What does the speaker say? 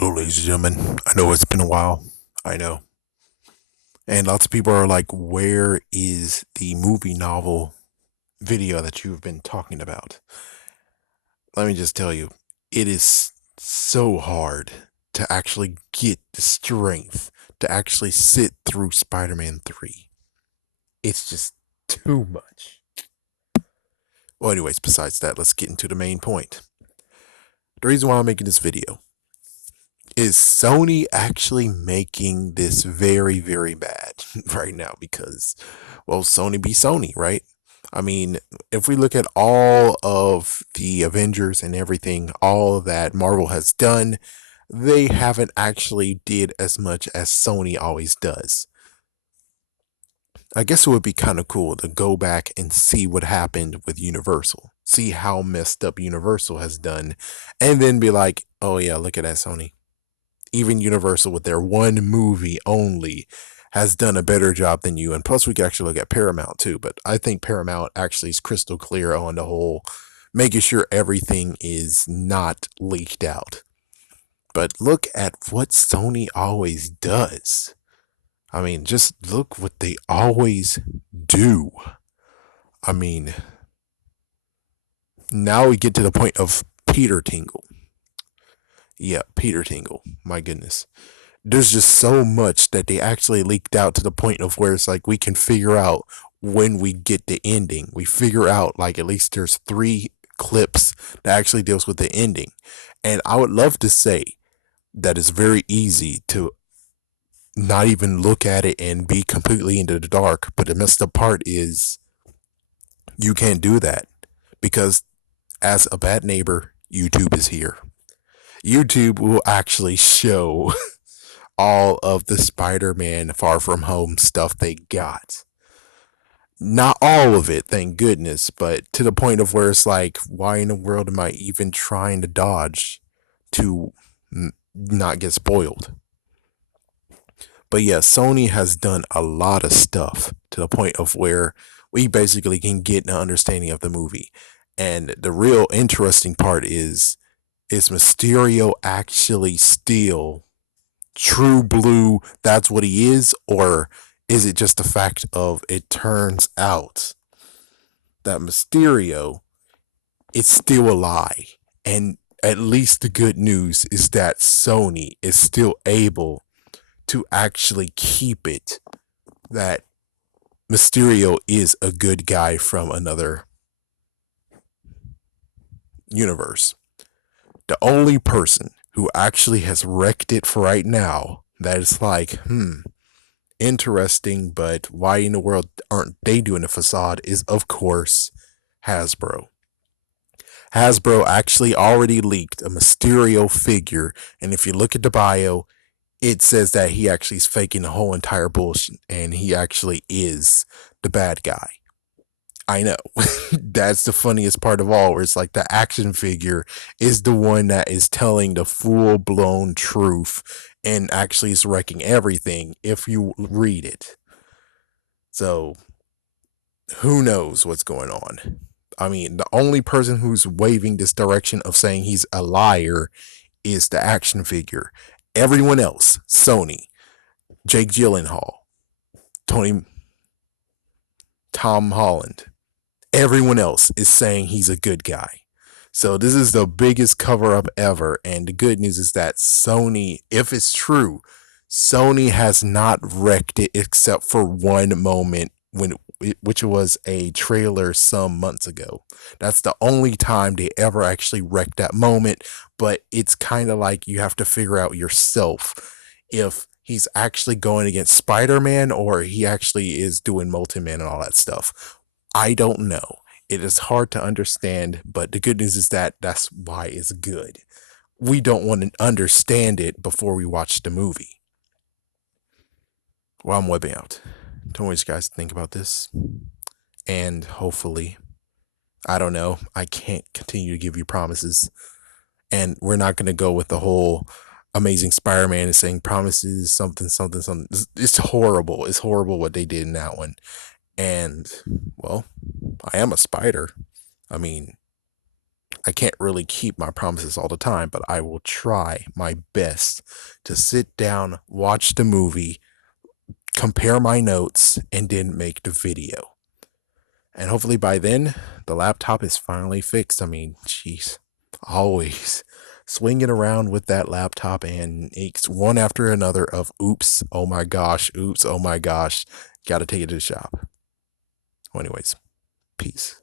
Hello, ladies and gentlemen. I know it's been a while. I know. And lots of people are like, where is the movie novel video that you've been talking about? Let me just tell you, it is so hard to actually get the strength to actually sit through Spider Man 3. It's just too much. Well, anyways, besides that, let's get into the main point. The reason why I'm making this video is Sony actually making this very, very bad right now because, well, Sony be Sony, right? I mean, if we look at all of the Avengers and everything, all that Marvel has done, they haven't actually did as much as Sony always does. I guess it would be kind of cool to go back and see what happened with Universal, see how messed up Universal has done, and then be like, oh yeah, look at that, Sony. Even Universal with their one movie only has done a better job than you. And plus we could actually look at Paramount too, but I think Paramount actually is crystal clear on the whole making sure everything is not leaked out. But look at what Sony always does. I mean, just look what they always do. I mean, now we get to the point of Peter Tingle. Yeah, Peter Tingle. My goodness. There's just so much that they actually leaked out to the point of where it's like we can figure out when we get the ending. We figure out like at least there's 3 clips that actually deals with the ending. And I would love to say that it's very easy to not even look at it and be completely into the dark. But the messed up part is you can't do that because as a bad neighbor, YouTube is here. YouTube will actually show all of the Spider-Man Far From Home stuff they got. Not all of it, thank goodness, but to the point of where it's like, why in the world am I even trying to dodge to not get spoiled? But yeah, Sony has done a lot of stuff to the point of where we basically can get an understanding of the movie. And the real interesting part is Mysterio actually still true blue, that's what he is? Or is it just the fact of it turns out that Mysterio is still a lie? And at least the good news is that Sony is still able to actually keep it that Mysterio is a good guy from another universe. The only person who actually has wrecked it for right now that is like, interesting, but why in the world aren't they doing a facade is, of course, Hasbro. Hasbro actually already leaked a Mysterio figure, and if you look at the bio, it says that he actually is faking the whole entire bullshit, and he actually is the bad guy. I know. That's the funniest part of all, where it's like the action figure is the one that is telling the full blown truth and actually is wrecking everything if you read it. So, who knows what's going on? I mean, the only person who's waving this direction of saying he's a liar is the action figure. Everyone else, Sony, Jake Gyllenhaal, Tony, Tom Holland, everyone else is saying he's a good guy. So this is the biggest cover up ever. And the good news is that Sony, if it's true, Sony has not wrecked it except for one moment which was a trailer some months ago. That's the only time they ever actually wrecked that moment. But it's kind of like you have to figure out yourself if he's actually going against Spider-Man or he actually is doing Multi-Man and all that stuff. I don't know. It is hard to understand, but the good news is that that's why it's good. We don't want to understand it before we watch the movie. Well, I'm webbing out. Tell me what you guys think about this. And hopefully, I don't know, I can't continue to give you promises. And we're not going to go with the whole Amazing Spider-Man and saying promises, something, something, something. It's horrible. It's horrible what they did in that one. And, well, I am a spider. I mean, I can't really keep my promises all the time, but I will try my best to sit down, watch the movie, compare my notes, and then make the video. And hopefully by then, the laptop is finally fixed. I mean, jeez, always swinging around with that laptop, and it's one after another of oops, oh my gosh, oops, oh my gosh, gotta take it to the shop. Well, anyways, peace.